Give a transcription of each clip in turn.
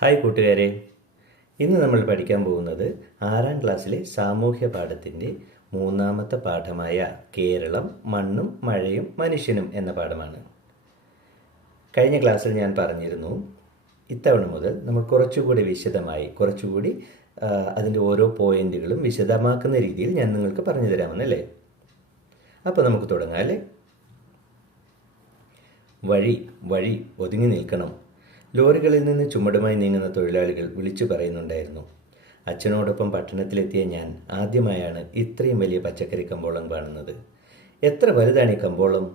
Hi കൂട്ടുകാരെ, ഇന്ന് നമ്മൾ പഠിക്കാൻ പോകുന്നത് 6ാം ക്ലാസ്സിലെ സാമൂഹ്യ പാഠത്തിൻ്റെ 3ാമത്തെ പാഠമായ കേരളം മണ്ണും മഴയും മനുഷ്യനും എന്ന പാഠമാണ്. കഴിഞ്ഞ ക്ലാസ്സിൽ ഞാൻ പറഞ്ഞിരുന്നു, ഇത്തവണ മുതൽ നമ്മൾ കുറച്ചുകൂടി വിശദമായി അതിൻ്റെ ഓരോ പോയിന്റുകളും വിശദമാക്കുന്ന രീതിയിൽ ഞാൻ നിങ്ങൾക്ക് പറഞ്ഞു തരാമെന്നല്ലേ. അപ്പോൾ നമുക്ക് തുടങ്ങാം അല്ലേ. വഴി ഒതുങ്ങി നിൽക്കണം. ലോറികളിൽ നിന്ന് ചുമടുമായി നീങ്ങുന്ന തൊഴിലാളികൾ വിളിച്ചു പറയുന്നുണ്ടായിരുന്നു. അച്ഛനോടൊപ്പം പട്ടണത്തിലെത്തിയ ഞാൻ ആദ്യമായാണ് ഇത്രയും വലിയ പച്ചക്കറി കമ്പോളം കാണുന്നത്. എത്ര വലുതാണ് ഈ കമ്പോളം!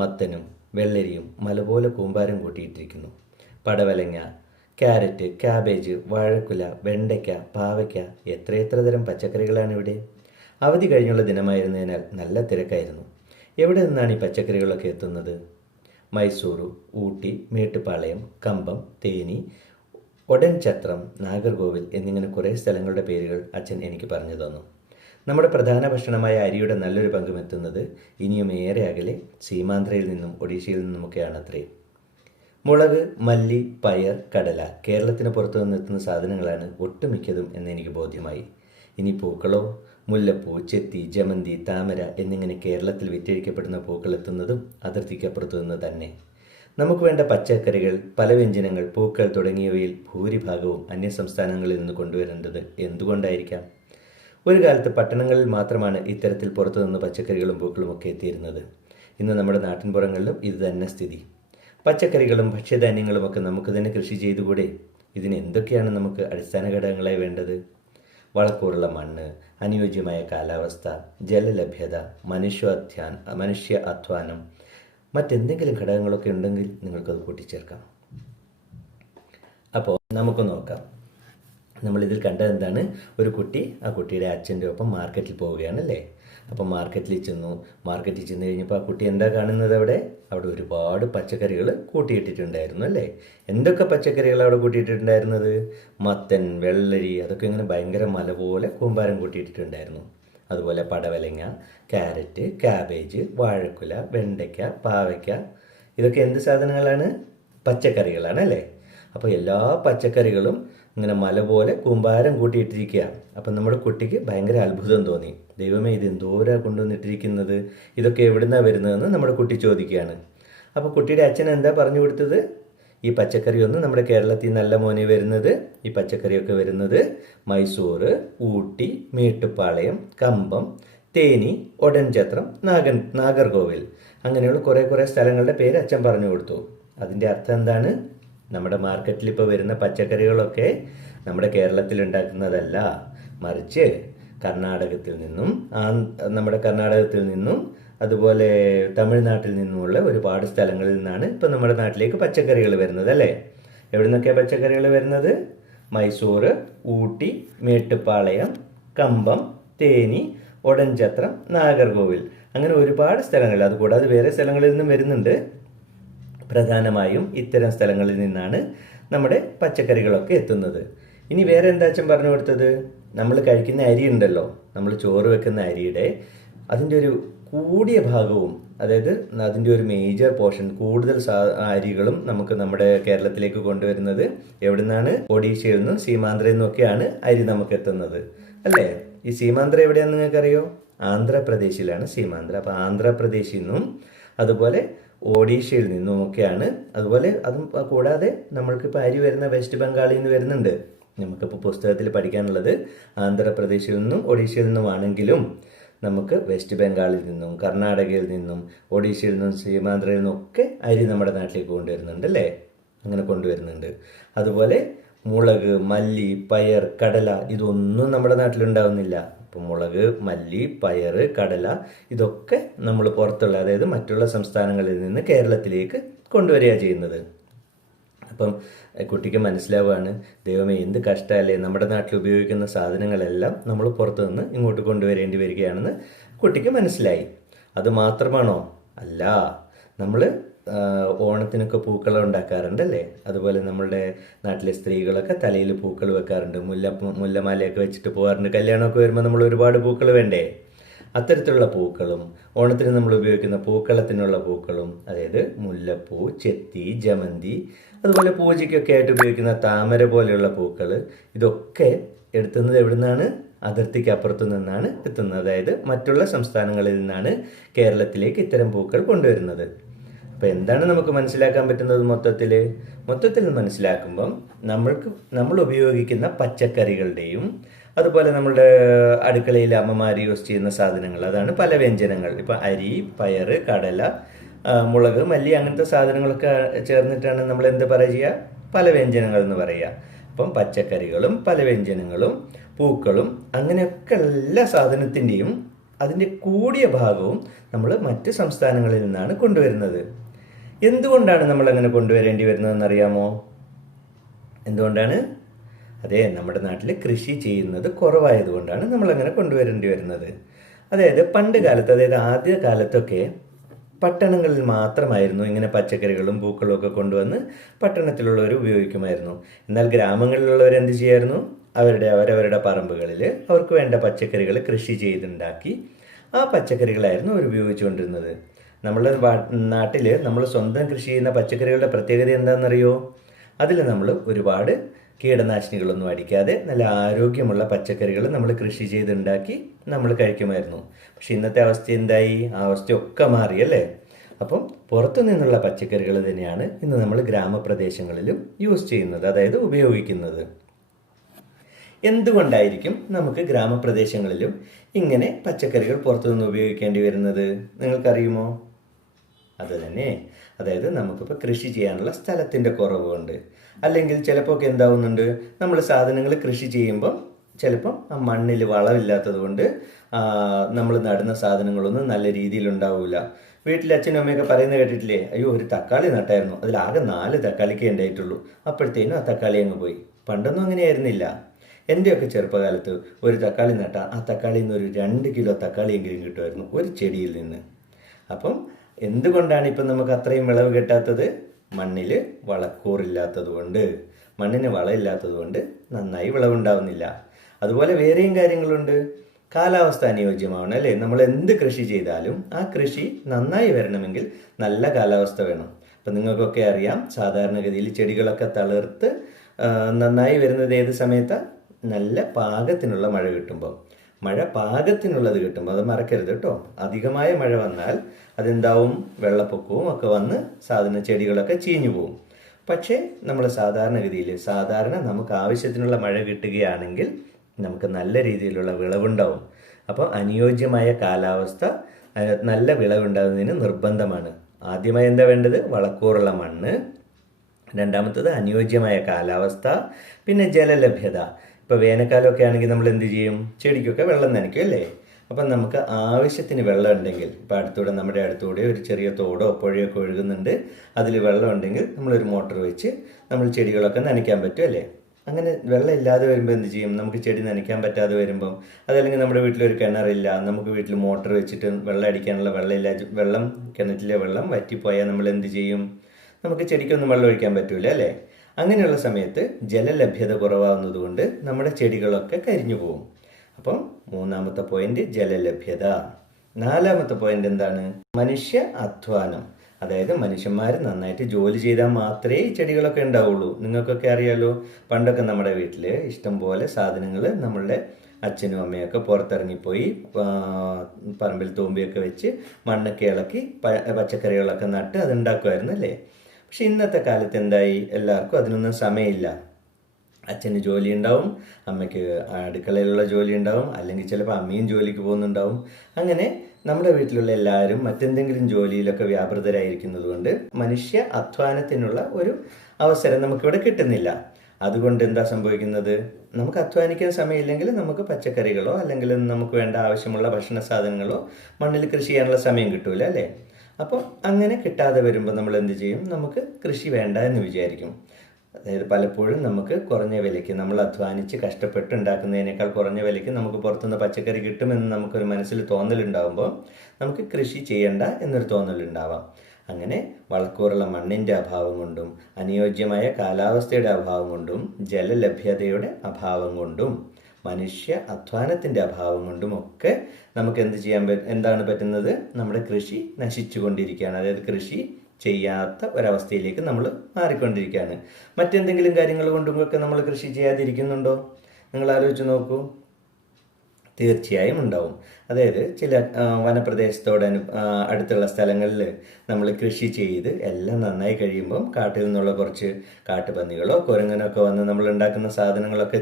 മത്തനും വെള്ളരിയും മലപോലെ കൂമ്പാരം കൂട്ടിയിട്ടിരിക്കുന്നു. പടവലങ്ങ, ക്യാരറ്റ്, ക്യാബേജ്, വാഴക്കുല, വെണ്ടയ്ക്ക, പാവയ്ക്ക, എത്രയെത്ര തരം പച്ചക്കറികളാണ് ഇവിടെ. അവധി കഴിഞ്ഞുള്ള ദിനമായിരുന്നതിനാൽ നല്ല തിരക്കായിരുന്നു. എവിടെ നിന്നാണ് ഈ പച്ചക്കറികളൊക്കെ എത്തുന്നത്? മൈസൂരു, ഊട്ടി, മേട്ടുപ്പാളയം, കമ്പം, തേനി, ഒടൻചത്രം, നാഗർകോവിൽ എന്നിങ്ങനെ കുറേ സ്ഥലങ്ങളുടെ പേരുകൾ അച്ഛൻ എനിക്ക് പറഞ്ഞു തന്നു. നമ്മുടെ പ്രധാന ഭക്ഷണമായ അരിയുടെ നല്ലൊരു പങ്കും എത്തുന്നത് ഇനിയും ഏറെ അകലെ സീമാന്ധ്രയിൽ നിന്നും ഒഡീഷയിൽ നിന്നുമൊക്കെയാണത്രേ. മുളക്, മല്ലി, പയർ, കടല കേരളത്തിന് പുറത്തു നിന്നെത്തുന്ന സാധനങ്ങളാണ് ഒട്ടുമിക്കതും എന്നെനിക്ക് ബോധ്യമായി. ഇനി പൂക്കളോ? മുല്ലപ്പൂ, ചെത്തി, ജമന്തി, താമര എന്നിങ്ങനെ കേരളത്തിൽ വിറ്റഴിക്കപ്പെടുന്ന പൂക്കൾ എത്തുന്നതും അതിർത്തിക്കപ്പുറത്തു നിന്ന് തന്നെ. നമുക്ക് വേണ്ട പച്ചക്കറികൾ, പലവ്യഞ്ജനങ്ങൾ, പൂക്കൾ തുടങ്ങിയവയിൽ ഭൂരിഭാഗവും അന്യസംസ്ഥാനങ്ങളിൽ നിന്ന് കൊണ്ടുവരേണ്ടത് എന്തുകൊണ്ടായിരിക്കാം? ഒരു കാലത്ത് പട്ടണങ്ങളിൽ മാത്രമാണ് ഇത്തരത്തിൽ പുറത്തുനിന്ന് പച്ചക്കറികളും പൂക്കളും ഒക്കെ എത്തിയിരുന്നത്. ഇന്ന് നമ്മുടെ നാട്ടിൻപുറങ്ങളിലും ഇത് തന്നെ സ്ഥിതി. പച്ചക്കറികളും ഭക്ഷ്യധാന്യങ്ങളും ഒക്കെ നമുക്ക് തന്നെ കൃഷി ചെയ്തുകൂടെ? ഇതിന് എന്തൊക്കെയാണ് നമുക്ക് അടിസ്ഥാന ഘടകങ്ങളായി വേണ്ടത്? വളക്കൂറുള്ള മണ്ണ്, അനുയോജ്യമായ കാലാവസ്ഥ, ജലലഭ്യത, മനുഷ്യ അധ്വാനം, മറ്റെന്തെങ്കിലും ഘടകങ്ങളൊക്കെ ഉണ്ടെങ്കിൽ നിങ്ങൾക്കത് കൂട്ടിച്ചേർക്കാം. അപ്പോൾ നമുക്ക് നോക്കാം. നമ്മളിതിൽ കണ്ടത് എന്താണ്? ഒരു കുട്ടി ആ കുട്ടിയുടെ അച്ഛൻ്റെ ഒപ്പം മാർക്കറ്റിൽ പോവുകയാണല്ലേ. അപ്പം മാർക്കറ്റിൽ ചെന്നു കഴിഞ്ഞപ്പോൾ ആ കുട്ടി എന്താ കാണുന്നത്? അവിടെ ഒരുപാട് പച്ചക്കറികൾ കൂട്ടിയിട്ടിട്ടുണ്ടായിരുന്നു അല്ലേ. എന്തൊക്കെ പച്ചക്കറികൾ അവിടെ കൂട്ടിയിട്ടിട്ടുണ്ടായിരുന്നത്? മത്തൻ, വെള്ളരി, അതൊക്കെ ഇങ്ങനെ ഭയങ്കര മല പോലെ കൂമ്പാരം കൂട്ടിയിട്ടിട്ടുണ്ടായിരുന്നു. അതുപോലെ പടവലങ്ങ, ക്യാരറ്റ്, ക്യാബേജ്, വാഴക്കുല, വെണ്ടയ്ക്ക, പാവയ്ക്ക, ഇതൊക്കെ എന്ത് സാധനങ്ങളാണ്? പച്ചക്കറികളാണ് അല്ലേ. അപ്പോൾ എല്ലാ പച്ചക്കറികളും ഇങ്ങനെ മല പോലെ കൂമ്പാരം കൂട്ടിയിട്ടിരിക്കുക. അപ്പം നമ്മുടെ കുട്ടിക്ക് ഭയങ്കര അത്ഭുതം തോന്നി. ദൈവമേ, ഇത് എന്തോരാ കൊണ്ടുവന്നിട്ടിരിക്കുന്നത്, ഇതൊക്കെ എവിടുന്നാണ് വരുന്നതെന്ന് നമ്മുടെ കുട്ടി ചോദിക്കുകയാണ്. അപ്പോൾ കുട്ടിയുടെ അച്ഛൻ എന്താ പറഞ്ഞു കൊടുത്തത്? ഈ പച്ചക്കറിയൊന്നും നമ്മുടെ കേരളത്തിൽ നിന്നല്ല മോനെ വരുന്നത്. ഈ പച്ചക്കറിയൊക്കെ വരുന്നത് മൈസൂർ, ഊട്ടി, മേട്ടുപ്പാളയം, കമ്പം, തേനി, ഒടൻചത്രം, നാഗർകോവിൽ, അങ്ങനെയുള്ള കുറേ സ്ഥലങ്ങളുടെ പേര് അച്ഛൻ പറഞ്ഞു കൊടുത്തു. അതിൻ്റെ അർത്ഥം എന്താണ്? നമ്മുടെ മാർക്കറ്റിൽ ഇപ്പോൾ വരുന്ന പച്ചക്കറികളൊക്കെ നമ്മുടെ കേരളത്തിൽ ഉണ്ടാക്കുന്നതല്ല, മറിച്ച് നമ്മുടെ കർണാടകത്തിൽ നിന്നും അതുപോലെ തമിഴ്നാട്ടിൽ നിന്നുമുള്ള ഒരുപാട് സ്ഥലങ്ങളിൽ നിന്നാണ് ഇപ്പോൾ നമ്മുടെ നാട്ടിലേക്ക് പച്ചക്കറികൾ വരുന്നത് അല്ലേ. എവിടെ നിന്നൊക്കെയാണ് പച്ചക്കറികൾ വരുന്നത്? മൈസൂർ, ഊട്ടി, മേട്ടുപ്പാളയം, കമ്പം, തേനി, ഒടൻചത്രം, നാഗർകോവിൽ, അങ്ങനെ ഒരുപാട് സ്ഥലങ്ങൾ. അതുകൂടാതെ വേറെ സ്ഥലങ്ങളിൽ നിന്നും വരുന്നുണ്ട്. പ്രധാനമായും ഇത്തരം സ്ഥലങ്ങളിൽ നിന്നാണ് നമ്മുടെ പച്ചക്കറികളൊക്കെ എത്തുന്നത്. ഇനി വേറെ എന്താ അച്ഛൻ പറഞ്ഞു കൊടുത്തത്? നമ്മൾ കഴിക്കുന്ന അരി ഉണ്ടല്ലോ, നമ്മൾ ചോറ് വെക്കുന്ന അരിയുടെ അതിൻ്റെ ഒരു കൂടിയ ഭാഗവും, അതായത് അതിൻ്റെ ഒരു മേജർ പോർഷൻ, കൂടുതൽ അരികളും നമുക്ക് നമ്മുടെ കേരളത്തിലേക്ക് കൊണ്ടുവരുന്നത് എവിടെ നിന്നാണ്? ഒഡീഷയിൽ നിന്നും സീമാന്ധ്രയിൽ നിന്നൊക്കെയാണ് അരി നമുക്ക് എത്തുന്നത് അല്ലേ. ഈ സീമാന്ധ്ര എവിടെയാണെന്ന് നിങ്ങൾക്കറിയോ? ആന്ധ്രാപ്രദേശിലാണ് സീമാന്ധ്ര. അപ്പോൾ ആന്ധ്രാപ്രദേശിൽ നിന്നും അതുപോലെ ഒഡീഷയിൽ നിന്നുമൊക്കെയാണ്. അതുപോലെ അതും കൂടാതെ നമ്മൾക്കിപ്പോൾ അരി വരുന്ന വെസ്റ്റ് ബംഗാളിൽ നിന്ന് വരുന്നുണ്ട്. നമുക്കിപ്പോൾ പുസ്തകത്തിൽ പഠിക്കാനുള്ളത് ആന്ധ്രാപ്രദേശിൽ നിന്നും ഒഡീഷയിൽ നിന്നുമാണെങ്കിലും നമുക്ക് വെസ്റ്റ് ബംഗാളിൽ നിന്നും കർണാടകയിൽ നിന്നും ഒഡീഷയിൽ നിന്നും സീമാന്ധ്രയിൽ നിന്നൊക്കെ അരി നമ്മുടെ നാട്ടിലേക്ക് കൊണ്ടുവരുന്നുണ്ട് അല്ലേ. അങ്ങനെ കൊണ്ടുവരുന്നുണ്ട്. അതുപോലെ മുളക്, മല്ലി, പയർ, കടല, ഇതൊന്നും നമ്മുടെ നാട്ടിലുണ്ടാവുന്നില്ല. ഇപ്പോൾ മുളക്, മല്ലി, പയർ, കടല, ഇതൊക്കെ നമ്മൾ പുറത്തുള്ള, അതായത് മറ്റുള്ള സംസ്ഥാനങ്ങളിൽ നിന്ന് കേരളത്തിലേക്ക് കൊണ്ടുവരിക ചെയ്യുന്നത്. അപ്പം കുട്ടിക്ക് മനസ്സിലാവുകയാണ്, ദൈവമേ എന്ത് കഷ്ടമല്ലേ, നമ്മുടെ നാട്ടിൽ ഉപയോഗിക്കുന്ന സാധനങ്ങളെല്ലാം നമ്മൾ പുറത്തു നിന്ന് ഇങ്ങോട്ട് കൊണ്ടുവരേണ്ടി വരികയാണെന്ന് കുട്ടിക്ക് മനസ്സിലായി. അത് മാത്രമാണോ? അല്ല, നമ്മൾ ഓണത്തിനൊക്കെ പൂക്കളം ഉണ്ടാക്കാറുണ്ടല്ലേ. അതുപോലെ നമ്മളുടെ നാട്ടിലെ സ്ത്രീകളൊക്കെ തലയിൽ പൂക്കൾ വെക്കാറുണ്ട്. മുല്ലമാലയൊക്കെ വെച്ചിട്ട് പോകാറുണ്ട്. കല്യാണമൊക്കെ വരുമ്പോൾ നമ്മൾ ഒരുപാട് പൂക്കൾ വേണ്ടേ. അത്തരത്തിലുള്ള പൂക്കളും ഓണത്തിന് നമ്മൾ ഉപയോഗിക്കുന്ന പൂക്കളത്തിനുള്ള പൂക്കളും, അതായത് മുല്ലപ്പൂ, ചെത്തി, ജമന്തി, അതുപോലെ പൂജയ്ക്കൊക്കെ ആയിട്ട് ഉപയോഗിക്കുന്ന താമര പോലെയുള്ള പൂക്കൾ, ഇതൊക്കെ എടുത്തുന്നത് എവിടെ നിന്നാണ്? അതിർത്തിക്ക് അപ്പുറത്തു നിന്നാണ് എത്തുന്നത്. അതായത് മറ്റുള്ള സംസ്ഥാനങ്ങളിൽ നിന്നാണ് കേരളത്തിലേക്ക് ഇത്തരം പൂക്കൾ കൊണ്ടുവരുന്നത്. അപ്പോൾ എന്താണ് നമുക്ക് മനസ്സിലാക്കാൻ പറ്റുന്നത്? മൊത്തത്തിൽ മനസ്സിലാക്കുമ്പം നമ്മൾ ഉപയോഗിക്കുന്ന പച്ചക്കറികളുടെയും അതുപോലെ നമ്മളുടെ അടുക്കളയിൽ അമ്മമാർ യൂസ് ചെയ്യുന്ന സാധനങ്ങൾ, അതാണ് പല വ്യഞ്ജനങ്ങൾ. ഇപ്പം അരി, പയറ്, കടല, മുളക്, മല്ലി, അങ്ങനത്തെ സാധനങ്ങളൊക്കെ ചേർന്നിട്ടാണ് നമ്മൾ എന്ത് പറയുക? പല വ്യഞ്ജനങ്ങൾ എന്ന് പറയുക. അപ്പം പച്ചക്കറികളും പല വ്യഞ്ജനങ്ങളും പൂക്കളും അങ്ങനെയൊക്കെ എല്ലാ സാധനത്തിൻ്റെയും അതിൻ്റെ കൂടിയ ഭാഗവും നമ്മൾ മറ്റ് സംസ്ഥാനങ്ങളിൽ നിന്നാണ് കൊണ്ടുവരുന്നത്. എന്തുകൊണ്ടാണ് നമ്മൾ അങ്ങനെ കൊണ്ടുവരേണ്ടി വരുന്നതെന്ന് അറിയാമോ? എന്തുകൊണ്ടാണ്? അതെ, നമ്മുടെ നാട്ടിൽ കൃഷി ചെയ്യുന്നത് കുറവായതുകൊണ്ടാണ് നമ്മളങ്ങനെ കൊണ്ടുവരേണ്ടി വരുന്നത്. അതായത് പണ്ട് കാലത്ത്, അതായത് ആദ്യ കാലത്തൊക്കെ പട്ടണങ്ങളിൽ മാത്രമായിരുന്നു ഇങ്ങനെ പച്ചക്കറികളും പൂക്കളും ഒക്കെ കൊണ്ടുവന്ന് പട്ടണത്തിലുള്ളവർ ഉപയോഗിക്കുമായിരുന്നു. എന്നാൽ ഗ്രാമങ്ങളിലുള്ളവർ എന്ത് ചെയ്യായിരുന്നു? അവരവരുടെ പറമ്പുകളിൽ അവർക്ക് വേണ്ട പച്ചക്കറികൾ കൃഷി ചെയ്തുണ്ടാക്കി ആ പച്ചക്കറികളായിരുന്നു അവർ ഉപയോഗിച്ചുകൊണ്ടിരുന്നത്. നമ്മുടെ നാട്ടിൽ നമ്മൾ സ്വന്തം കൃഷി ചെയ്യുന്ന പച്ചക്കറികളുടെ പ്രത്യേകത എന്താണെന്നറിയോ? അതിൽ നമ്മൾ ഒരുപാട് കീടനാശിനികളൊന്നും അടിക്കാതെ നല്ല ആരോഗ്യമുള്ള പച്ചക്കറികൾ നമ്മൾ കൃഷി ചെയ്തുണ്ടാക്കി നമ്മൾ കഴിക്കുമായിരുന്നു. പക്ഷെ ഇന്നത്തെ അവസ്ഥ എന്തായി? ആ അവസ്ഥയൊക്കെ മാറിയല്ലേ? അപ്പം പുറത്തു നിന്നുള്ള പച്ചക്കറികൾ തന്നെയാണ് ഇന്ന് നമ്മൾ ഗ്രാമപ്രദേശങ്ങളിലും യൂസ് ചെയ്യുന്നത്, അതായത് ഉപയോഗിക്കുന്നത്. എന്തുകൊണ്ടായിരിക്കും നമുക്ക് ഗ്രാമപ്രദേശങ്ങളിലും ഇങ്ങനെ പച്ചക്കറികൾ പുറത്തുനിന്ന് ഉപയോഗിക്കേണ്ടി വരുന്നത്? നിങ്ങൾക്കറിയുമോ? അത് തന്നെ, അതായത് നമുക്കിപ്പോൾ കൃഷി ചെയ്യാനുള്ള സ്ഥലത്തിൻ്റെ കുറവുണ്ട്. അല്ലെങ്കിൽ ചിലപ്പോൾ ഒക്കെ എന്താവുന്നുണ്ട്, നമ്മൾ സാധനങ്ങൾ കൃഷി ചെയ്യുമ്പം ചിലപ്പം ആ മണ്ണിൽ വളമില്ലാത്തത് കൊണ്ട് നമ്മൾ നടുന്ന സാധനങ്ങളൊന്നും നല്ല രീതിയിൽ ഉണ്ടാവില്ല. വീട്ടിൽ അച്ഛനും അമ്മയൊക്കെ പറയുന്നത് കേട്ടിട്ടില്ലേ? അയ്യോ, ഒരു തക്കാളി നട്ടായിരുന്നു, അതിലാകെ 4 തക്കാളിക്കേ ഉണ്ടായിട്ടുള്ളൂ, അപ്പോഴത്തേനും ആ തക്കാളി അങ്ങ് പോയി. പണ്ടൊന്നും അങ്ങനെയായിരുന്നില്ല. എൻ്റെയൊക്കെ ചെറുപ്പകാലത്ത് ഒരു തക്കാളി നട്ടാൽ ആ തക്കാളിയിൽ നിന്ന് ഒരു 2 കിലോ തക്കാളിയെങ്കിലും കിട്ടുമായിരുന്നു ഒരു ചെടിയിൽ നിന്ന്. അപ്പം എന്തുകൊണ്ടാണ് ഇപ്പം നമുക്ക് അത്രയും വിളവ് കിട്ടാത്തത്? മണ്ണിൽ വളക്കൂറില്ലാത്തത് കൊണ്ട്, മണ്ണിന് വളമില്ലാത്തത് കൊണ്ട് നന്നായി വിളവുണ്ടാവുന്നില്ല. അതുപോലെ വേറെയും കാര്യങ്ങളുണ്ട്. കാലാവസ്ഥ അനുയോജ്യമാവണം, അല്ലേ? നമ്മൾ എന്ത് കൃഷി ചെയ്താലും ആ കൃഷി നന്നായി വരണമെങ്കിൽ നല്ല കാലാവസ്ഥ വേണം. അപ്പം നിങ്ങൾക്കൊക്കെ അറിയാം, സാധാരണഗതിയിൽ ചെടികളൊക്കെ തളിർത്ത് നന്നായി വരുന്നത് ഏത് സമയത്താണ്? നല്ല പാകത്തിനുള്ള മഴ കിട്ടുമ്പോൾ. മഴ പാകത്തിനുള്ളത് കിട്ടുമ്പോൾ, അത് മറക്കരുത് കേട്ടോ. അധികമായ മഴ വന്നാൽ അതെന്താവും? വെള്ളപ്പൊക്കവും ഒക്കെ വന്ന് ചെടികളൊക്കെ ചീഞ്ഞു പോകും. പക്ഷേ നമ്മൾ സാധാരണ നമുക്ക് ആവശ്യത്തിനുള്ള മഴ കിട്ടുകയാണെങ്കിൽ നമുക്ക് നല്ല രീതിയിലുള്ള വിളവുണ്ടാവും. അപ്പോൾ അനുയോജ്യമായ കാലാവസ്ഥ നല്ല വിളവുണ്ടാകുന്നതിന് നിർബന്ധമാണ്. ആദ്യമായി എന്താ വേണ്ടത്? വളക്കൂറുള്ള മണ്ണ്. രണ്ടാമത്തത് അനുയോജ്യമായ കാലാവസ്ഥ. പിന്നെ ജലലഭ്യത. ഇപ്പോൾ വേനൽക്കാലമൊക്കെ ആണെങ്കിൽ നമ്മൾ എന്ത് ചെയ്യും? ചെടിക്കൊക്കെ വെള്ളം നനയ്ക്കും, അല്ലേ? അപ്പം നമുക്ക് ആവശ്യത്തിന് വെള്ളം ഉണ്ടെങ്കിൽ, ഇപ്പം നമ്മുടെ അടുത്തൂടെ ഒരു ചെറിയ തോടോ പുഴയൊക്കെ ഒഴുകുന്നുണ്ട്, അതിൽ വെള്ളം ഉണ്ടെങ്കിൽ നമ്മളൊരു മോട്ടർ വെച്ച് നമ്മൾ ചെടികളൊക്കെ നനയ്ക്കാൻ പറ്റും, അല്ലേ? അങ്ങനെ വെള്ളം ഇല്ലാതെ വരുമ്പോൾ എന്ത് ചെയ്യും? നമുക്ക് ചെടി നനയ്ക്കാൻ പറ്റാതെ വരുമ്പം, അതല്ലെങ്കിൽ നമ്മുടെ വീട്ടിലൊരു കിണറില്ല, നമുക്ക് വീട്ടിൽ മോട്ടർ വെച്ചിട്ട് വെള്ളം അടിക്കാനുള്ള വെള്ളമില്ല, കിണറ്റിലെ വെള്ളം വറ്റിപ്പോയാൽ നമ്മൾ എന്ത് ചെയ്യും? നമുക്ക് ചെടിക്കൊന്നും വെള്ളം ഒഴിക്കാൻ പറ്റൂല, അല്ലേ? അങ്ങനെയുള്ള സമയത്ത് ജലലഭ്യത കുറവാകുന്നതുകൊണ്ട് നമ്മുടെ ചെടികളൊക്കെ കരിഞ്ഞു പോകും. അപ്പം 3ാമത്തെ പോയിന്റ് ജലലഭ്യത. 4ാമത്തെ പോയിന്റ് എന്താണ്? മനുഷ്യ അധ്വാനം. അതായത് മനുഷ്യന്മാർ നന്നായിട്ട് ജോലി ചെയ്താൽ മാത്രമേ ഈ ചെടികളൊക്കെ ഉണ്ടാവുള്ളൂ. നിങ്ങൾക്കൊക്കെ അറിയാലോ, പണ്ടൊക്കെ നമ്മുടെ വീട്ടിൽ ഇഷ്ടംപോലെ സാധനങ്ങൾ നമ്മളുടെ അച്ഛനും അമ്മയൊക്കെ പുറത്തിറങ്ങിപ്പോയി പറമ്പിൽ തൂമ്പിയൊക്കെ വെച്ച് മണ്ണൊക്കെ ഇളക്കി പച്ചക്കറികളൊക്കെ നട്ട് അതുണ്ടാക്കുമായിരുന്നു, അല്ലേ? പക്ഷെ ഇന്നത്തെ കാലത്ത് എന്തായി? എല്ലാവർക്കും അതിനൊന്നും സമയമില്ല. അച്ഛന് ജോലി ഉണ്ടാവും, അമ്മയ്ക്ക് അടുക്കളയിലുള്ള ജോലി ഉണ്ടാവും, അല്ലെങ്കിൽ ചിലപ്പോൾ അമ്മയും ജോലിക്ക് പോകുന്നുണ്ടാവും. അങ്ങനെ നമ്മുടെ വീട്ടിലുള്ള എല്ലാവരും മറ്റെന്തെങ്കിലും ജോലിയിലൊക്കെ വ്യാപൃതരായിരിക്കുന്നത് കൊണ്ട് മനുഷ്യ അധ്വാനത്തിനുള്ള ഒരു അവസരം നമുക്കിവിടെ കിട്ടുന്നില്ല. അതുകൊണ്ട് എന്താ സംഭവിക്കുന്നത്? നമുക്ക് അധ്വാനിക്കാൻ സമയമില്ലെങ്കിൽ നമുക്ക് പച്ചക്കറികളോ അല്ലെങ്കിൽ നമുക്ക് വേണ്ട ആവശ്യമുള്ള ഭക്ഷണ സാധനങ്ങളോ മണ്ണിൽ കൃഷി ചെയ്യാനുള്ള സമയം കിട്ടൂല, അല്ലേ? അപ്പോൾ അങ്ങനെ കിട്ടാതെ വരുമ്പോൾ നമ്മൾ എന്ത് ചെയ്യും? നമുക്ക് കൃഷി വേണ്ട എന്ന് വിചാരിക്കും. അതായത് പലപ്പോഴും നമുക്ക് കുറഞ്ഞ വിലയ്ക്ക്, നമ്മൾ അധ്വാനിച്ച് കഷ്ടപ്പെട്ട് ഉണ്ടാക്കുന്നതിനേക്കാൾ കുറഞ്ഞ വിലയ്ക്ക് നമുക്ക് പുറത്തുനിന്ന് പച്ചക്കറി കിട്ടുമെന്ന് നമുക്കൊരു മനസ്സിൽ തോന്നലുണ്ടാകുമ്പോൾ നമുക്ക് കൃഷി ചെയ്യണ്ട എന്നൊരു തോന്നലുണ്ടാവാം. അങ്ങനെ വളക്കൂറുള്ള മണ്ണിൻ്റെ അഭാവം കൊണ്ടും അനുയോജ്യമായ കാലാവസ്ഥയുടെ അഭാവം കൊണ്ടും ജലലഭ്യതയുടെ അഭാവം കൊണ്ടും മനുഷ്യ അധ്വാനത്തിൻ്റെ അഭാവം കൊണ്ടും ഒക്കെ നമുക്ക് എന്ത് ചെയ്യാൻ എന്താണ് പറ്റുന്നത്? നമ്മുടെ കൃഷി നശിച്ചുകൊണ്ടിരിക്കുകയാണ്. അതായത് കൃഷി ചെയ്യാത്ത ഒരവസ്ഥയിലേക്ക് നമ്മൾ മാറിക്കൊണ്ടിരിക്കുകയാണ്. മറ്റെന്തെങ്കിലും കാര്യങ്ങൾ കൊണ്ടുമൊക്കെ നമ്മൾ കൃഷി ചെയ്യാതിരിക്കുന്നുണ്ടോ? നിങ്ങൾ ആലോചിച്ച് നോക്കൂ. തീർച്ചയായും ഉണ്ടാവും. അതായത് ചില വനപ്രദേശത്തോട് അടുത്തുള്ള സ്ഥലങ്ങളിൽ നമ്മൾ കൃഷി ചെയ്ത് എല്ലാം നന്നായി കഴിയുമ്പം കാട്ടിൽ നിന്നുള്ള കുറച്ച് കാട്ടുപന്നികളോ കുരങ്ങനോ ഒക്കെ വന്ന് നമ്മൾ ഉണ്ടാക്കുന്ന സാധനങ്ങളൊക്കെ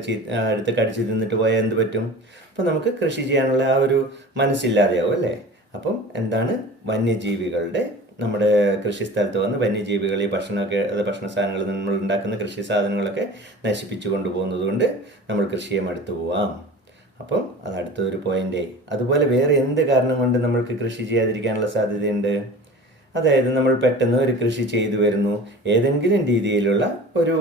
എടുത്ത് കടിച്ച് തിന്നിട്ട് പോയാൽ എന്ത് പറ്റും? അപ്പം നമുക്ക് കൃഷി ചെയ്യാനുള്ള ആ ഒരു മനസ്സില്ലാതെയാവും അല്ലേ? അപ്പം എന്താണ്, വന്യജീവികളുടെ നമ്മുടെ കൃഷിസ്ഥലത്ത് വന്ന് വന്യജീവികൾ ഈ ഭക്ഷണമൊക്കെ, അത് ഭക്ഷണ സാധനങ്ങൾ നമ്മൾ ഉണ്ടാക്കുന്ന കൃഷി സാധനങ്ങളൊക്കെ നശിപ്പിച്ചു കൊണ്ടുപോകുന്നത് കൊണ്ട് നമ്മൾ കൃഷിയെ മടുത്തു പോവാം. അപ്പം അത് അടുത്തൊരു പോയിൻ്റേ. അതുപോലെ വേറെ എന്ത് കാരണം കൊണ്ട് നമ്മൾക്ക് കൃഷി ചെയ്യാതിരിക്കാനുള്ള സാധ്യതയുണ്ട്? അതായത് നമ്മൾ പെട്ടെന്ന് ഒരു കൃഷി ചെയ്തു വരുന്നു, ഏതെങ്കിലും രീതിയിലുള്ള ഒരു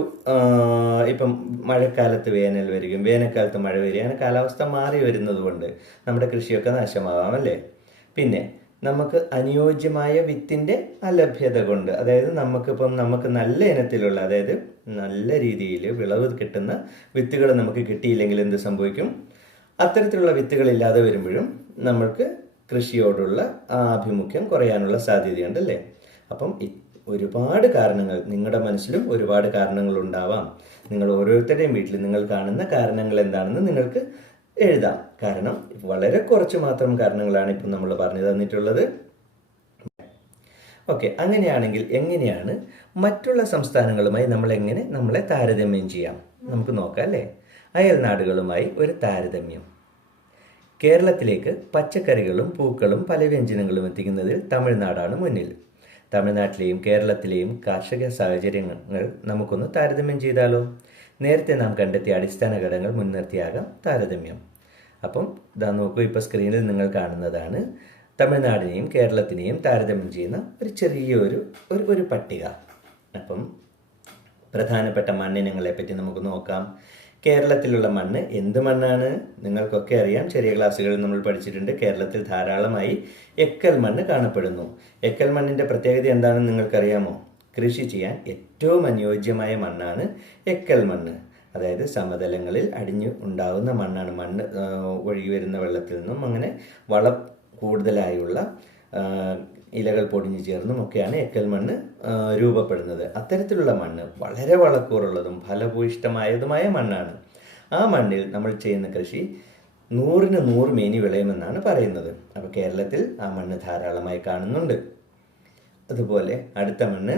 ഇപ്പം മഴക്കാലത്ത് വേനൽ വരികയും വേനൽക്കാലത്ത് മഴ വരികയും അങ്ങനെ കാലാവസ്ഥ മാറി വരുന്നത് കൊണ്ട് നമ്മുടെ കൃഷിയൊക്കെ നാശമാവാം അല്ലേ? പിന്നെ നമുക്ക് അനുയോജ്യമായ വിത്തിൻ്റെ അലഭ്യത കൊണ്ട്, അതായത് നമുക്ക് നല്ല ഇനത്തിലുള്ള, അതായത് നല്ല രീതിയിൽ വിളവ് കിട്ടുന്ന വിത്തുകൾ നമുക്ക് കിട്ടിയില്ലെങ്കിൽ എന്ത് സംഭവിക്കും? അത്തരത്തിലുള്ള വിത്തുകളില്ലാതെ വരുമ്പോഴും നമ്മൾക്ക് കൃഷിയോടുള്ള ആഭിമുഖ്യം കുറയാനുള്ള സാധ്യതയുണ്ട് അല്ലേ? അപ്പം ഒരുപാട് കാരണങ്ങൾ, നിങ്ങളുടെ മനസ്സിലും ഒരുപാട് കാരണങ്ങൾ ഉണ്ടാവാം. നിങ്ങൾ ഓരോരുത്തരുടെയും വീട്ടിൽ നിങ്ങൾ കാണുന്ന കാരണങ്ങൾ എന്താണെന്ന് നിങ്ങൾക്ക് എഴുതാം. കാരണം വളരെ കുറച്ച് മാത്രം കാരണങ്ങളാണ് ഇപ്പം നമ്മൾ പറഞ്ഞു തന്നിട്ടുള്ളത്. ഓക്കെ, അങ്ങനെയാണെങ്കിൽ എങ്ങനെയാണ് മറ്റുള്ള സംസ്ഥാനങ്ങളുമായി നമ്മളെ താരതമ്യം ചെയ്യാം? നമുക്ക് നോക്കാം അല്ലേ? അയൽനാടുകളുമായി ഒരു താരതമ്യം. കേരളത്തിലേക്ക് പച്ചക്കറികളും പൂക്കളും പലവ്യഞ്ജനങ്ങളും എത്തിക്കുന്നതിൽ തമിഴ്നാടാണ് മുന്നിൽ. തമിഴ്നാട്ടിലെയും കേരളത്തിലെയും കാർഷിക സാഹചര്യങ്ങൾ നമുക്കൊന്ന് താരതമ്യം ചെയ്താലോ? നേരത്തെ നാം കണ്ടെത്തിയ അടിസ്ഥാന ഘടകങ്ങൾ മുൻനിർത്തിയാകാം താരതമ്യം. അപ്പം ഇതാ നോക്കൂ, ഇപ്പോൾ സ്ക്രീനിൽ നിങ്ങൾ കാണുന്നതാണ് തമിഴ്നാടിനെയും കേരളത്തിനെയും താരതമ്യം ചെയ്യുന്ന ഒരു ചെറിയൊരു പട്ടിക. അപ്പം പ്രധാനപ്പെട്ട മണ്ണിനങ്ങളെ പറ്റി നമുക്ക് നോക്കാം. കേരളത്തിലുള്ള മണ്ണ് എന്ത് മണ്ണാണ്? നിങ്ങൾക്കൊക്കെ അറിയാം, ചെറിയ ക്ലാസ്സുകളിൽ നമ്മൾ പഠിച്ചിട്ടുണ്ട്. കേരളത്തിൽ ധാരാളമായി എക്കൽ മണ്ണ് കാണപ്പെടുന്നു. എക്കൽ മണ്ണിൻ്റെ പ്രത്യേകത എന്താണെന്ന് നിങ്ങൾക്കറിയാമോ? കൃഷി ചെയ്യാൻ ഏറ്റവും അനുയോജ്യമായ മണ്ണാണ് എക്കൽ മണ്ണ്. അതായത് സമതലങ്ങളിൽ അടിഞ്ഞു ഉണ്ടാകുന്ന മണ്ണാണ്. മണ്ണ് ഒഴുകി വരുന്ന വെള്ളത്തിൽ നിന്നും അങ്ങനെ വളം കൂടുതലായുള്ള ഇലകൾ പൊടിഞ്ഞു ചേർന്നും ഒക്കെയാണ് എക്കൽ മണ്ണ് രൂപപ്പെടുന്നത്. അത്തരത്തിലുള്ള മണ്ണ് വളരെ വളക്കൂറുള്ളതും ഫലഭൂയിഷ്ടമായതുമായ മണ്ണാണ്. ആ മണ്ണിൽ നമ്മൾ ചെയ്യുന്ന കൃഷി 100-ന് 100 മേനി വിളയുമെന്നാണ് പറയുന്നത്. അപ്പോൾ കേരളത്തിൽ ആ മണ്ണ് ധാരാളമായി കാണുന്നുണ്ട്. അതുപോലെ അടുത്ത മണ്ണ്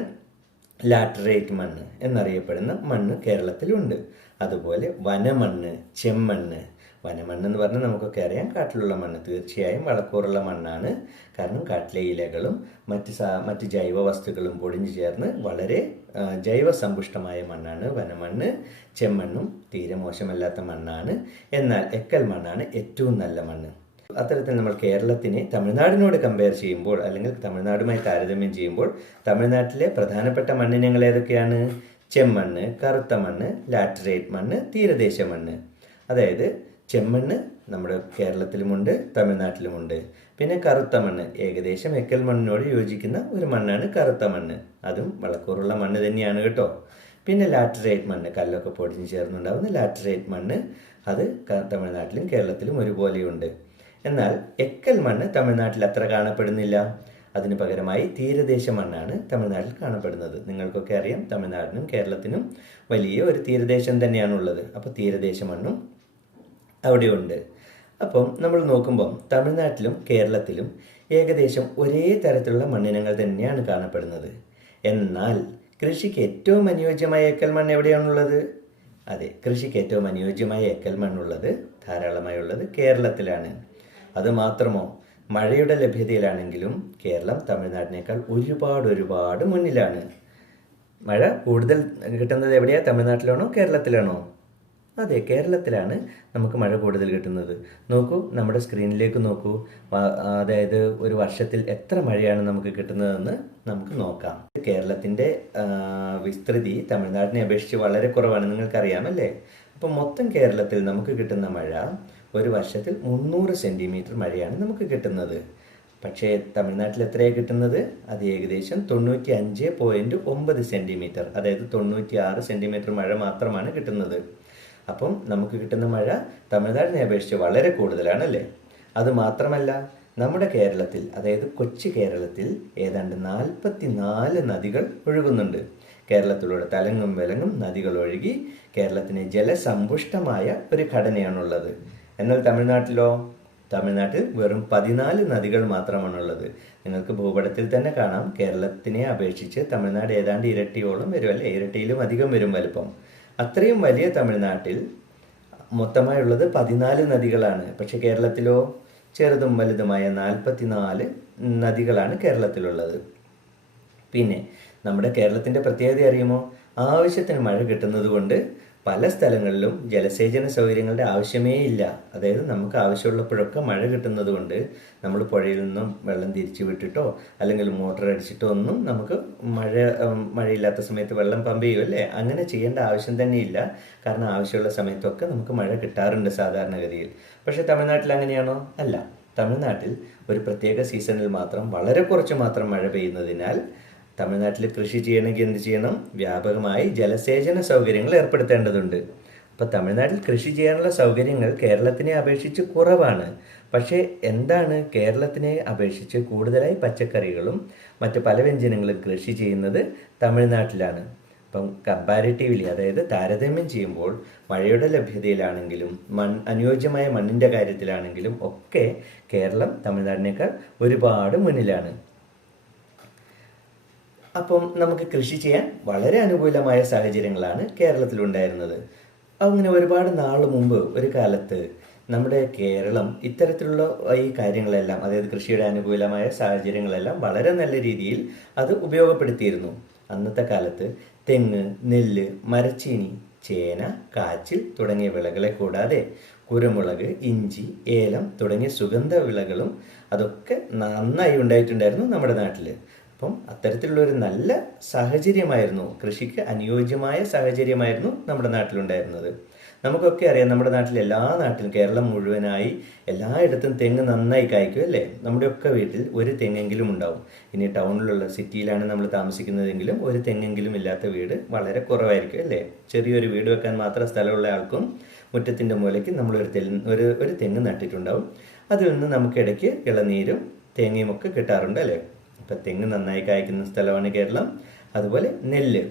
ലാറ്ററൈറ്റ് മണ്ണ് എന്നറിയപ്പെടുന്ന മണ്ണ് കേരളത്തിലുണ്ട്. അതുപോലെ വനമണ്ണ്, ചെമ്മണ്ണ്. വനമണ്ണ് എന്ന് പറഞ്ഞാൽ നമുക്കൊക്കെ അറിയാം, കാട്ടിലുള്ള മണ്ണ്. തീർച്ചയായും വളക്കൂറുള്ള മണ്ണാണ്. കാരണം കാട്ടിലെ ഇലകളും മറ്റ് ജൈവ വസ്തുക്കളും പൊടിഞ്ഞു ചേർന്ന് വളരെ ജൈവസമ്പുഷ്ടമായ മണ്ണാണ് വനമണ്ണ്. ചെമ്മണ്ണും തീരെ മോശമല്ലാത്ത മണ്ണാണ്. എന്നാൽ എക്കൽ മണ്ണാണ് ഏറ്റവും നല്ല മണ്ണ്. അത്തരത്തിൽ നമ്മൾ കേരളത്തിനെ തമിഴ്നാടിനോട് കമ്പയർ ചെയ്യുമ്പോൾ, അല്ലെങ്കിൽ തമിഴ്നാടുമായി താരതമ്യം ചെയ്യുമ്പോൾ, തമിഴ്നാട്ടിലെ പ്രധാനപ്പെട്ട മണ്ണിനങ്ങൾ ഏതൊക്കെയാണ്? ചെമ്മണ്ണ്, കറുത്ത മണ്ണ്, ലാറ്ററൈറ്റ് മണ്ണ്, തീരദേശ മണ്ണ്. അതായത് ചെമ്മണ്ണ് നമ്മുടെ കേരളത്തിലുമുണ്ട്, തമിഴ്നാട്ടിലുമുണ്ട്. പിന്നെ കറുത്ത മണ്ണ് ഏകദേശം എക്കൽ മണ്ണിനോട് യോജിക്കുന്ന ഒരു മണ്ണാണ് കറുത്ത മണ്ണ്. അതും വളക്കൂറുള്ള മണ്ണ് തന്നെയാണ് കേട്ടോ. പിന്നെ ലാറ്ററൈറ്റ് മണ്ണ്, കല്ലൊക്കെ പൊടിഞ്ഞ് ചേർന്നുണ്ടാകുന്ന ലാറ്ററൈറ്റ് മണ്ണ്, അത് തമിഴ്നാട്ടിലും കേരളത്തിലും ഒരുപോലെയുണ്ട്. എന്നാൽ എക്കൽ മണ്ണ് തമിഴ്നാട്ടിൽ അത്ര കാണപ്പെടുന്നില്ല. അതിന് പകരമായി തീരദേശ മണ്ണാണ് തമിഴ്നാട്ടിൽ കാണപ്പെടുന്നത്. നിങ്ങൾക്കൊക്കെ അറിയാം, തമിഴ്നാടിനും കേരളത്തിനും വലിയ ഒരു തീരദേശം തന്നെയാണുള്ളത്. അപ്പോൾ തീരദേശ മണ്ണും അവിടെയുണ്ട്. അപ്പം നമ്മൾ നോക്കുമ്പം തമിഴ്നാട്ടിലും കേരളത്തിലും ഏകദേശം ഒരേ തരത്തിലുള്ള മണ്ണിനങ്ങൾ തന്നെയാണ് കാണപ്പെടുന്നത്. എന്നാൽ കൃഷിക്ക് ഏറ്റവും അനുയോജ്യമായ എക്കൽ മണ്ണ് എവിടെയാണുള്ളത്? അതെ, കൃഷിക്ക് ഏറ്റവും അനുയോജ്യമായ എക്കൽ മണ്ണുള്ളത് ധാരാളമായുള്ളത് കേരളത്തിലാണ്. അതുമാത്രമോ, മഴയുടെ ലഭ്യതയിലാണെങ്കിലും കേരളം തമിഴ്നാടിനേക്കാൾ ഒരുപാട് മുന്നിലാണ്. മഴ കൂടുതൽ കിട്ടുന്നത് എവിടെയാണ്? തമിഴ്നാട്ടിലാണോ കേരളത്തിലാണോ? അതെ, കേരളത്തിലാണ് നമുക്ക് മഴ കൂടുതൽ കിട്ടുന്നത്. നോക്കൂ, നമ്മുടെ സ്ക്രീനിലേക്ക് നോക്കൂ. അതായത് ഒരു വർഷത്തിൽ എത്ര മഴയാണ് നമുക്ക് കിട്ടുന്നതെന്ന് നമുക്ക് നോക്കാം. കേരളത്തിൻ്റെ വിസ്തൃതി തമിഴ്നാടിനെ അപേക്ഷിച്ച് വളരെ കുറവാണ്, നിങ്ങൾക്കറിയാമല്ലേ? അപ്പോൾ മൊത്തം കേരളത്തിൽ നമുക്ക് കിട്ടുന്ന മഴ ഒരു വർഷത്തിൽ 300 സെൻറ്റിമീറ്റർ മഴയാണ് നമുക്ക് കിട്ടുന്നത്. പക്ഷേ തമിഴ്നാട്ടിൽ എത്രയാണ് കിട്ടുന്നത്? അത് ഏകദേശം 95.9 സെൻറ്റിമീറ്റർ, അതായത് 96 സെൻറ്റിമീറ്റർ മഴ മാത്രമാണ് കിട്ടുന്നത്. അപ്പം നമുക്ക് കിട്ടുന്ന മഴ തമിഴ്നാടിനെ അപേക്ഷിച്ച് വളരെ കൂടുതലാണല്ലേ. അതുമാത്രമല്ല, നമ്മുടെ കേരളത്തിൽ, അതായത് കൊച്ചു കേരളത്തിൽ ഏതാണ്ട് 44 നദികൾ ഒഴുകുന്നുണ്ട്. കേരളത്തിലൂടെ തലങ്ങും വിലങ്ങും നദികൾ ഒഴുകി കേരളത്തിന് ജലസമ്പുഷ്ടമായ ഒരു ഘടനയാണുള്ളത്. എന്നാൽ തമിഴ്നാട്ടിൽ വെറും 14 നദികൾ മാത്രമാണുള്ളത്. നിങ്ങൾക്ക് ഭൂപടത്തിൽ തന്നെ കാണാം, കേരളത്തിനെ അപേക്ഷിച്ച് തമിഴ്നാട് ഏതാണ്ട് ഇരട്ടിയോളം വരും അല്ലേ, ഇരട്ടിയിലും അധികം വരും വലുപ്പം. അത്രയും വലിയ തമിഴ്നാട്ടിൽ മൊത്തമായുള്ളത് 14 നദികളാണ്. പക്ഷെ കേരളത്തിലോ ചെറുതും വലുതുമായ 44 നദികളാണ് കേരളത്തിലുള്ളത്. പിന്നെ നമ്മുടെ കേരളത്തിൻ്റെ പ്രത്യേകത അറിയുമോ? ആവശ്യത്തിന് മഴ കിട്ടുന്നത് കൊണ്ട് പല സ്ഥലങ്ങളിലും ജലസേചന സൗകര്യങ്ങളുടെ ആവശ്യമേ ഇല്ല. അതായത് നമുക്ക് ആവശ്യമുള്ളപ്പോഴൊക്കെ മഴ കിട്ടുന്നത് കൊണ്ട് നമ്മൾ പുഴയിൽ നിന്നും വെള്ളം തിരിച്ചു വിട്ടിട്ടോ അല്ലെങ്കിൽ മോട്ടർ അടിച്ചിട്ടോ ഒന്നും നമുക്ക് മഴയില്ലാത്ത സമയത്ത് വെള്ളം പമ്പ് ചെയ്യുമല്ലേ, അങ്ങനെ ചെയ്യേണ്ട ആവശ്യം തന്നെ ഇല്ല. കാരണം ആവശ്യമുള്ള സമയത്തൊക്കെ നമുക്ക് മഴ കിട്ടാറുണ്ട് സാധാരണഗതിയിൽ. പക്ഷേ തമിഴ്നാട്ടിൽ അങ്ങനെയാണോ? അല്ല. തമിഴ്നാട്ടിൽ ഒരു പ്രത്യേക സീസണിൽ മാത്രം വളരെ കുറച്ച് മാത്രം മഴ പെയ്യുന്നതിനാൽ തമിഴ്നാട്ടിൽ കൃഷി ചെയ്യണമെങ്കിൽ എന്ത് ചെയ്യണം? വ്യാപകമായി ജലസേചന സൗകര്യങ്ങൾ ഏർപ്പെടുത്തേണ്ടതുണ്ട്. അപ്പോൾ തമിഴ്നാട്ടിൽ കൃഷി ചെയ്യാനുള്ള സൗകര്യങ്ങൾ കേരളത്തിനെ അപേക്ഷിച്ച് കുറവാണ്. പക്ഷേ എന്താണ്, കേരളത്തിനെ അപേക്ഷിച്ച് കൂടുതലായി പച്ചക്കറികളും മറ്റ് പല വ്യഞ്ജനങ്ങളും കൃഷി ചെയ്യുന്നത് തമിഴ്നാട്ടിലാണ്. അപ്പം കമ്പാരിറ്റീവ്ലി, അതായത് താരതമ്യം ചെയ്യുമ്പോൾ മഴയുടെ ലഭ്യതയിലാണെങ്കിലും അനുയോജ്യമായ മണ്ണിൻ്റെ കാര്യത്തിലാണെങ്കിലും ഒക്കെ കേരളം തമിഴ്നാടിനേക്കാൾ ഒരുപാട് മുന്നിലാണ്. അപ്പം നമുക്ക് കൃഷി ചെയ്യാൻ വളരെ അനുകൂലമായ സാഹചര്യങ്ങളാണ് കേരളത്തിലുണ്ടായിരുന്നത്. അങ്ങനെ ഒരുപാട് നാൾ മുമ്പ് ഒരു കാലത്ത് നമ്മുടെ കേരളം ഇത്തരത്തിലുള്ള ഈ കാര്യങ്ങളെല്ലാം, അതായത് കൃഷിയുടെ അനുകൂലമായ സാഹചര്യങ്ങളെല്ലാം വളരെ നല്ല രീതിയിൽ അത് ഉപയോഗപ്പെടുത്തിയിരുന്നു. അന്നത്തെ കാലത്ത് തെങ്ങ്, നെല്ല്, മരച്ചീനി, ചേന, കാച്ചിൽ തുടങ്ങിയ വിളകളെ കൂടാതെ കുരുമുളക്, ഇഞ്ചി, ഏലം തുടങ്ങിയ സുഗന്ധ വിളകളും അതൊക്കെ നന്നായി ഉണ്ടായിട്ടുണ്ടായിരുന്നു നമ്മുടെ നാട്ടിൽ. അപ്പം അത്തരത്തിലുള്ളൊരു നല്ല സാഹചര്യമായിരുന്നു, കൃഷിക്ക് അനുയോജ്യമായ സാഹചര്യമായിരുന്നു നമ്മുടെ നാട്ടിലുണ്ടായിരുന്നത്. നമുക്കൊക്കെ അറിയാം, നമ്മുടെ നാട്ടിലും കേരളം മുഴുവനായി എല്ലായിടത്തും തെങ്ങ് നന്നായി കായ്ക്കും അല്ലേ. നമ്മുടെയൊക്കെ വീട്ടിൽ ഒരു തെങ്ങെങ്കിലും ഉണ്ടാവും. ഇനി ടൗണിലുള്ള സിറ്റിയിലാണ് നമ്മൾ താമസിക്കുന്നതെങ്കിലും ഒരു തെങ്ങെങ്കിലും ഇല്ലാത്ത വീട് വളരെ കുറവായിരിക്കും അല്ലേ. ചെറിയൊരു വീട് വെക്കാൻ മാത്രം സ്ഥലമുള്ള ആൾക്കും മുറ്റത്തിൻ്റെ മൂലയ്ക്ക് നമ്മളൊരു തെങ്ങ് നട്ടിട്ടുണ്ടാവും. അതിൽ നിന്ന് നമുക്കിടയ്ക്ക് ഇളനീരും തേങ്ങയും ഒക്കെ കിട്ടാറുണ്ട് അല്ലേ. ഇപ്പം തെങ്ങ് നന്നായി കായ്ക്കുന്ന സ്ഥലമാണ് കേരളം. അതുപോലെ നെല്ല്,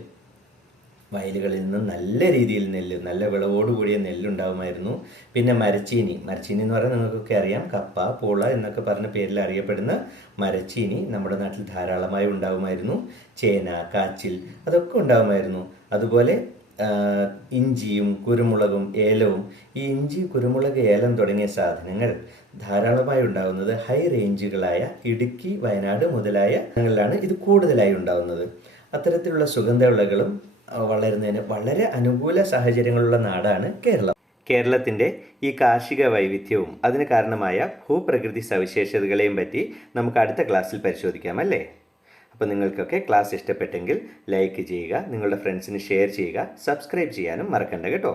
വയലുകളിൽ നിന്ന് നല്ല രീതിയിൽ നല്ല വിളവോടുകൂടിയ നെല്ലുണ്ടാവുമായിരുന്നു. പിന്നെ മരച്ചീനി എന്ന് പറഞ്ഞാൽ നിങ്ങൾക്കൊക്കെ അറിയാം, കപ്പ, പൂള എന്നൊക്കെ പറഞ്ഞ പേരിൽ അറിയപ്പെടുന്ന മരച്ചീനി നമ്മുടെ നാട്ടിൽ ധാരാളമായി ഉണ്ടാവുമായിരുന്നു. ചേന, കാച്ചിൽ അതൊക്കെ ഉണ്ടാവുമായിരുന്നു. അതുപോലെ ഇഞ്ചിയും കുരുമുളകും ഏലവും. ഈ ഇഞ്ചി, കുരുമുളക്, ഏലം തുടങ്ങിയ സാധനങ്ങൾ ധാരാളമായി ഉണ്ടാകുന്നത് ഹൈ റേഞ്ചുകളായ ഇടുക്കി, വയനാട് മുതലായ സ്ഥലങ്ങളിലാണ് ഇത് കൂടുതലായി ഉണ്ടാകുന്നത്. അത്തരത്തിലുള്ള സുഗന്ധവിളകളും വളരുന്നതിന് വളരെ അനുകൂല സാഹചര്യങ്ങളുള്ള നാടാണ് കേരളം. കേരളത്തിൻ്റെ ഈ കാർഷിക വൈവിധ്യവും അതിന് കാരണമായ ഭൂപ്രകൃതി സവിശേഷതകളെയും പറ്റി നമുക്ക് അടുത്ത ക്ലാസ്സിൽ പരിശോധിക്കാം അല്ലേ. അപ്പോൾ നിങ്ങൾക്കൊക്കെ ക്ലാസ് ഇഷ്ടപ്പെട്ടെങ്കിൽ ലൈക്ക് ചെയ്യുക, നിങ്ങളുടെ ഫ്രണ്ട്സിന് ഷെയർ ചെയ്യുക, സബ്സ്ക്രൈബ് ചെയ്യാനും മറക്കണ്ട കേട്ടോ.